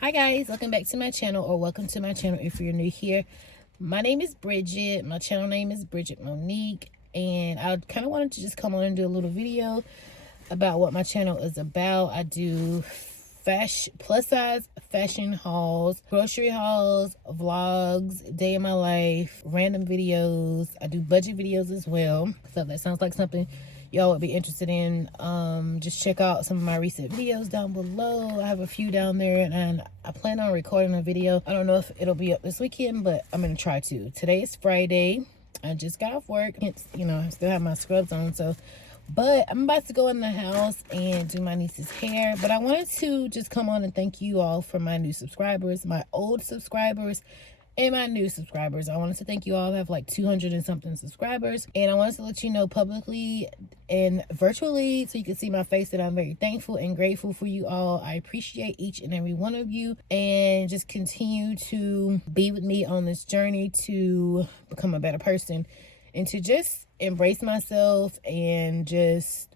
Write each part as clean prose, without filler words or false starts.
Hi guys, welcome back to my channel, or welcome to my channel if you're new here. My name is Bridget. My channel name is Bridget Monique, and I kind of wanted to just come on and do a little video about what my channel is about. I do plus size fashion hauls, grocery hauls, vlogs, day in my life, random videos. I do budget videos as well. So if that sounds like something y'all would be interested in, just check out some of my recent videos down below. I have a few down there, and I plan on recording a video. I don't know if it'll be up this weekend, but I'm gonna try to. Today is Friday. I just got off work. It's, I still have my scrubs on, but I'm about to go in the house and do my niece's hair. But I wanted to just come on and thank you all for my new subscribers, my old subscribers, and my new subscribers. I wanted to thank you all. I have like 200 and something subscribers, and I wanted to let you know publicly and virtually, so you can see my face, that I'm very thankful and grateful for you all. I appreciate each and every one of you, and just continue to be with me on this journey to become a better person and to just embrace myself and just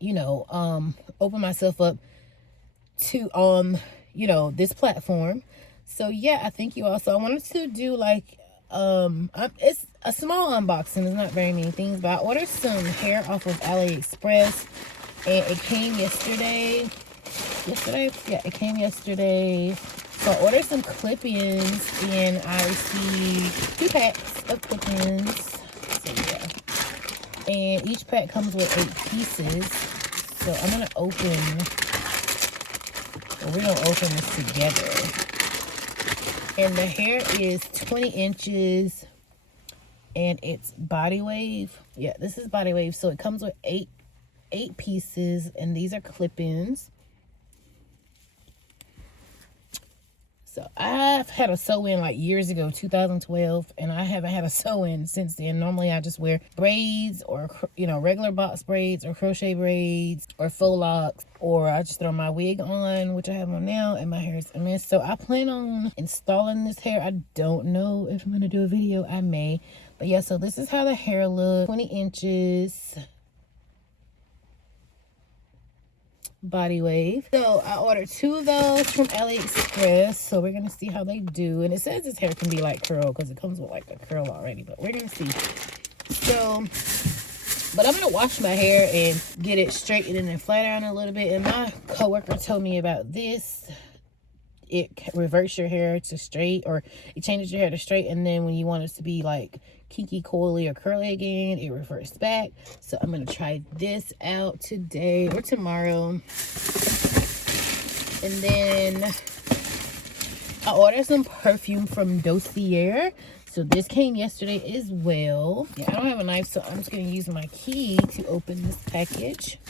open myself up to this platform. So yeah, I thank you all. So I wanted to do like it's a small unboxing. It's not very many things, but I ordered some hair off of AliExpress, and it came yesterday. Yeah, it came yesterday. So I ordered some clip-ins, and I received 2 packs of clip-ins. So yeah, and each pack comes with 8 pieces. So I'm gonna we're gonna open this together. And the hair is 20 inches, and it's body wave. Yeah, this is body wave. So it comes with eight pieces, and these are clip-ins. So I've had a sew-in like years ago, 2012, and I haven't had a sew-in since then. Normally I just wear braids, or regular box braids, or crochet braids, or faux locks, or I just throw my wig on, which I have on now, and my hair is a mess. So I plan on installing this hair. I don't know if I'm gonna do a video. I may, but yeah. So this is how the hair looks. 20 inches. Body wave. So I ordered 2 of those from AliExpress, so we're gonna see how they do. And it says this hair can be like curl, because it comes with like a curl already, but we're gonna see. So, but I'm gonna wash my hair and get it straightened and then flat iron a little bit. And my coworker told me about this. It reverts your hair to straight, or it changes your hair to straight, and then when you want it to be like kinky, coily, or curly again, it reverts back. So I'm gonna try this out today or tomorrow. And then I ordered some perfume from Dossier. So this came yesterday as well. Yeah, I don't have a knife, so I'm just gonna use my key to open this package.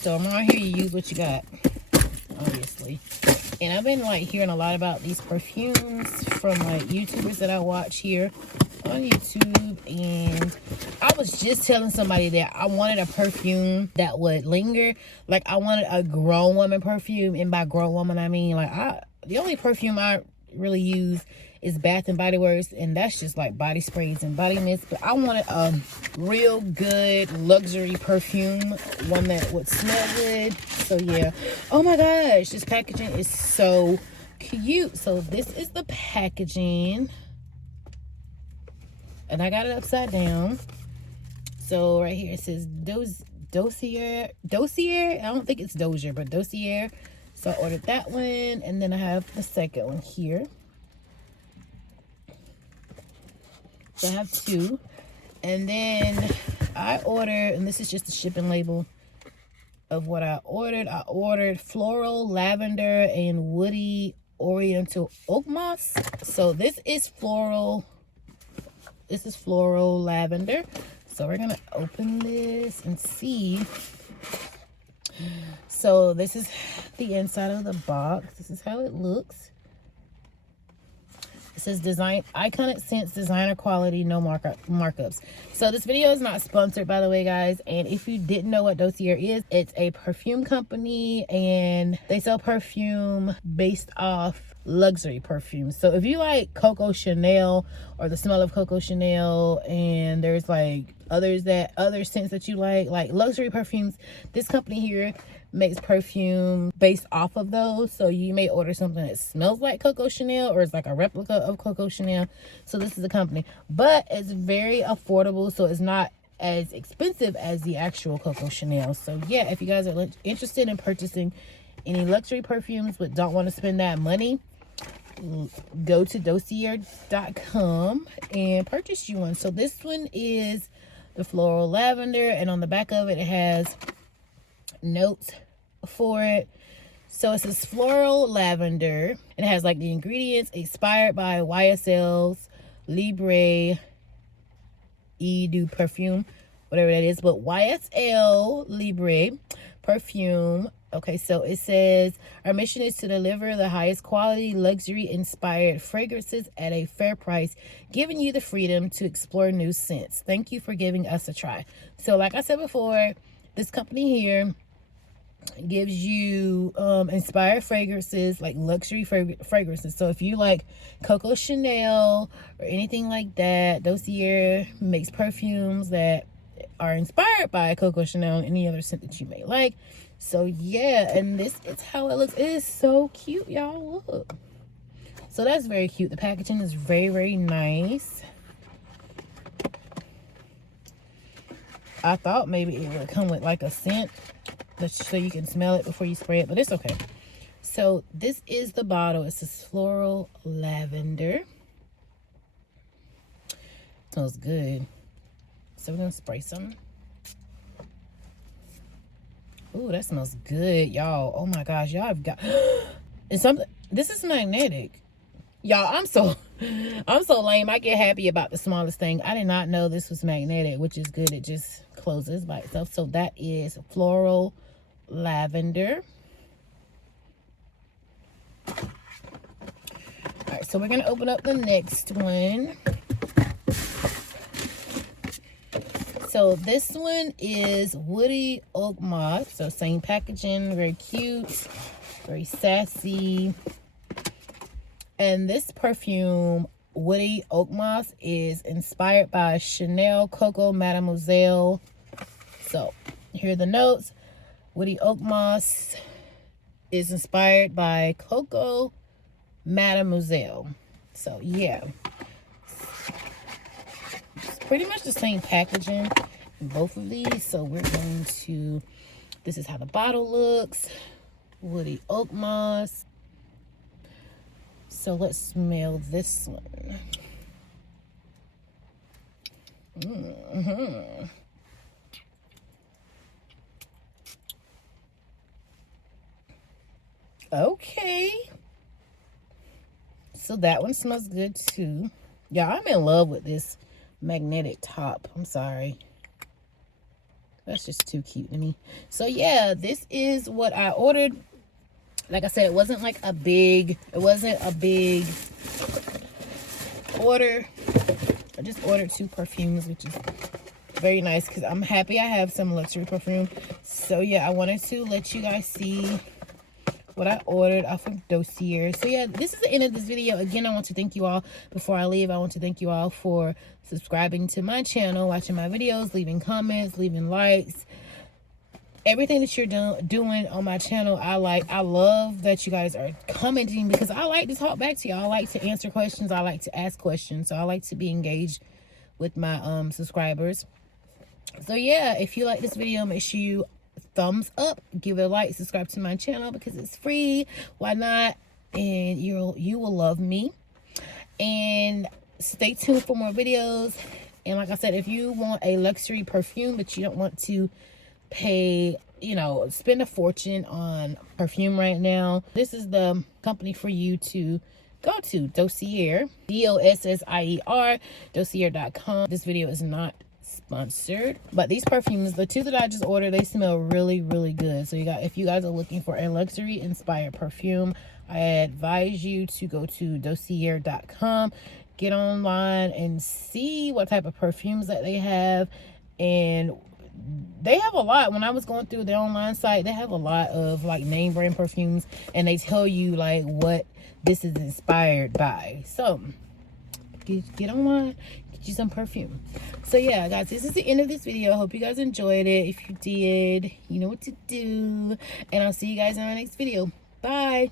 So around here, you use what you got, obviously. And I've been like hearing a lot about these perfumes from like YouTubers that I watch here on YouTube. And I was just telling somebody that I wanted a perfume that would linger. Like, I wanted a grown woman perfume, and by grown woman I mean like the only perfume I really use is Bath and Body Works, and that's just like body sprays and body mist. But I wanted a real good luxury perfume, one that would smell good. So yeah, oh my gosh, this packaging is so cute. So this is the packaging, and I got it upside down. So right here it says Dossier. I don't think it's Dozier, but Dossier. So I ordered that one, and then I have the second one here. So I have 2. And then I ordered, and this is just the shipping label of what I ordered. I ordered floral, lavender, and woody oriental oak moss. So this is floral. This is floral lavender. So we're gonna open this and see. So this is the inside of the box. This is how it looks. It says design, iconic scents, designer quality, no markups. So this video is not sponsored, by the way, guys. And if you didn't know what Dossier is, it's a perfume company, and they sell perfume based off luxury perfumes. So if you like Coco Chanel, or the smell of Coco Chanel, and there's like other scents that you like luxury perfumes. This company here makes perfume based off of those. So you may order something that smells like Coco Chanel or it's like a replica of Coco Chanel. So this is a company, but it's very affordable, so it's not as expensive as the actual Coco Chanel. So yeah, if you guys are interested in purchasing any luxury perfumes but don't want to spend that money, go to dossier.com and purchase you one. So this one is the floral lavender, and on the back of it, it has notes for it. So it says floral lavender. It has like the ingredients inspired by YSL's Libre du Perfume, whatever that is, but YSL Libre Perfume. Okay, so it says our mission is to deliver the highest quality luxury inspired fragrances at a fair price, giving you the freedom to explore new scents. Thank you for giving us a try. So like I said before, this company here gives you inspired fragrances, like luxury fragrances. So if you like Coco Chanel or anything like that, Dossier makes perfumes that are inspired by Coco Chanel and any other scent that you may like. So yeah, and this is how it looks. It is so cute, y'all. Look. So that's very cute. The packaging is very, very nice. I thought maybe it would come with like a scent so you can smell it before you spray it, but it's okay. So this is the bottle. It says floral lavender. Smells good. So we're gonna spray some. Ooh, that smells good, y'all. Oh my gosh, y'all have got and something. This is magnetic, y'all. I'm so lame. I get happy about the smallest thing. I did not know this was magnetic, which is good. It just closes by itself. So that is floral lavender. All right, so we're gonna open up the next one. So this one is Woody Oak Moss. So same packaging, very cute, very sassy. And this perfume, Woody Oak Moss, is inspired by Chanel Coco Mademoiselle. So here are the notes. Woody Oak Moss is inspired by Coco Mademoiselle. So yeah. Pretty much the same packaging in both of these. So we're going to, this is how the bottle looks. Woody Oak Moss. So let's smell this one. Okay. So that one smells good too. Yeah, I'm in love with this magnetic top. I'm sorry, that's just too cute to me. So yeah, this is what I ordered. Like I said, it wasn't a big order. I just ordered 2 perfumes, which is very nice because I'm happy I have some luxury perfume. So yeah, I wanted to let you guys see what I ordered off of Dossier. So yeah, this is the end of this video. Again, I want to thank you all. Before I leave, I want to thank you all for subscribing to my channel, watching my videos, leaving comments, leaving likes, everything that you're doing on my channel. I love that you guys are commenting because I like to talk back to you. I like to answer questions. I like to ask questions. So I like to be engaged with my subscribers. So yeah, if you like this video, make sure you thumbs up, give it a like, subscribe to my channel because it's free. Why not? And you will love me. And stay tuned for more videos. And like I said, if you want a luxury perfume but you don't want to pay, spend a fortune on perfume right now, this is the company for you to go to. Dossier, Dossier, dossier.com. This video is not sponsored, but these perfumes, the 2 that I just ordered, they smell really, really good. So if you guys are looking for a luxury inspired perfume, I advise you to go to dossier.com, get online and see what type of perfumes that they have. And they have a lot. When I was going through their online site, they have a lot of name brand perfumes, and they tell you what this is inspired by. So get online, get you some perfume. So yeah, guys, this is the end of this video. I hope you guys enjoyed it. If you did, you know what to do, and I'll see you guys in my next video. Bye.